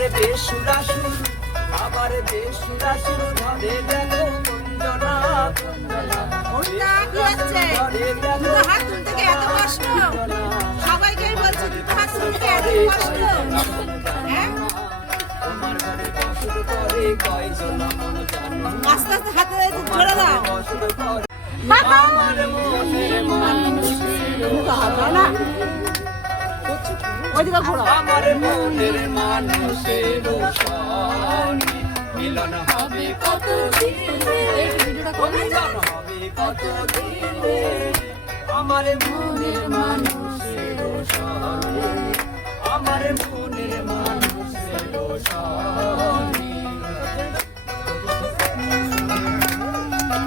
আবার বেসুরাসুর আবার বেসুরাসুর ধরে দেখো কুঞ্জনা কুঞ্জনা ওটা কি হচ্ছে দুটো হাত তুলতে কি এত কষ্ট সবাইকেই বলছি দুটো হাত তুলতে এত কষ্ট হ্যাঁ তোমার ঘরে বসত করে কয়জন মন জানো আস্তে আস্তে হাতে ধরে দাও বসত করে আমার মনের মানুষের না ওইদিকে ঘোরো আমার মনের মানুষের সঙ্গে মিলন হবে কত দিনে মিলন হবে কত দিনে আমার মনের মানুষের সঙ্গে আমার মনের মানুষের সঙ্গে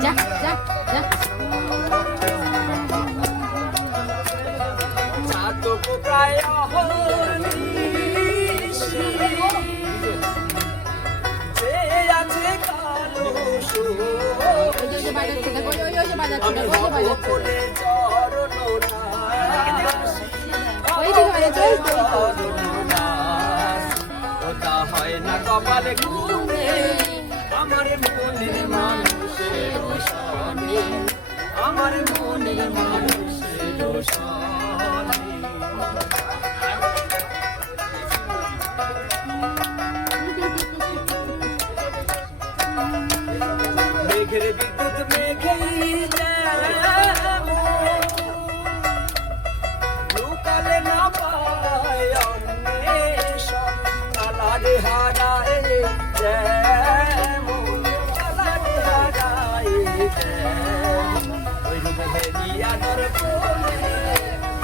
যা যা যা চাতক প্রায় অহর্নিশি যে আছে কালো আমি হব কোলে চরণ ওটা হয় না কপালে ঘুরে আমার মনের মানুষের সনে আমার মনের মানুষের সনে মেঘের বিদ্যুৎ মেঘেই লুকালে না পায় অন্বেষণ কালারে হারায় যেমন কালারে হারায় যেমন ওই রূপে হেরিয়ানোর কোলে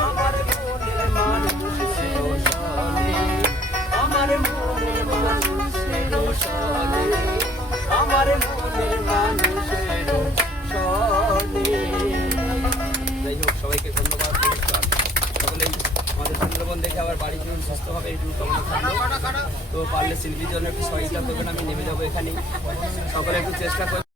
আমার মনের মানুষের সনে আমার মনের মানুষের সনে আমার মনের মানুষের সনে যাই হোক সবাইকে ধন্যবাদ নমস্কার সকলেই আমাদের সুন্দরবন দেখে আবার বাড়ি ফিরুন সুস্থভাবে এইটুকু কামনা থাকবে তো পারলে শিল্পীর জন্য একটু সহায়তা করবেন আমি নেমে যাবো এখানেই সকলে একটু চেষ্টা করবেন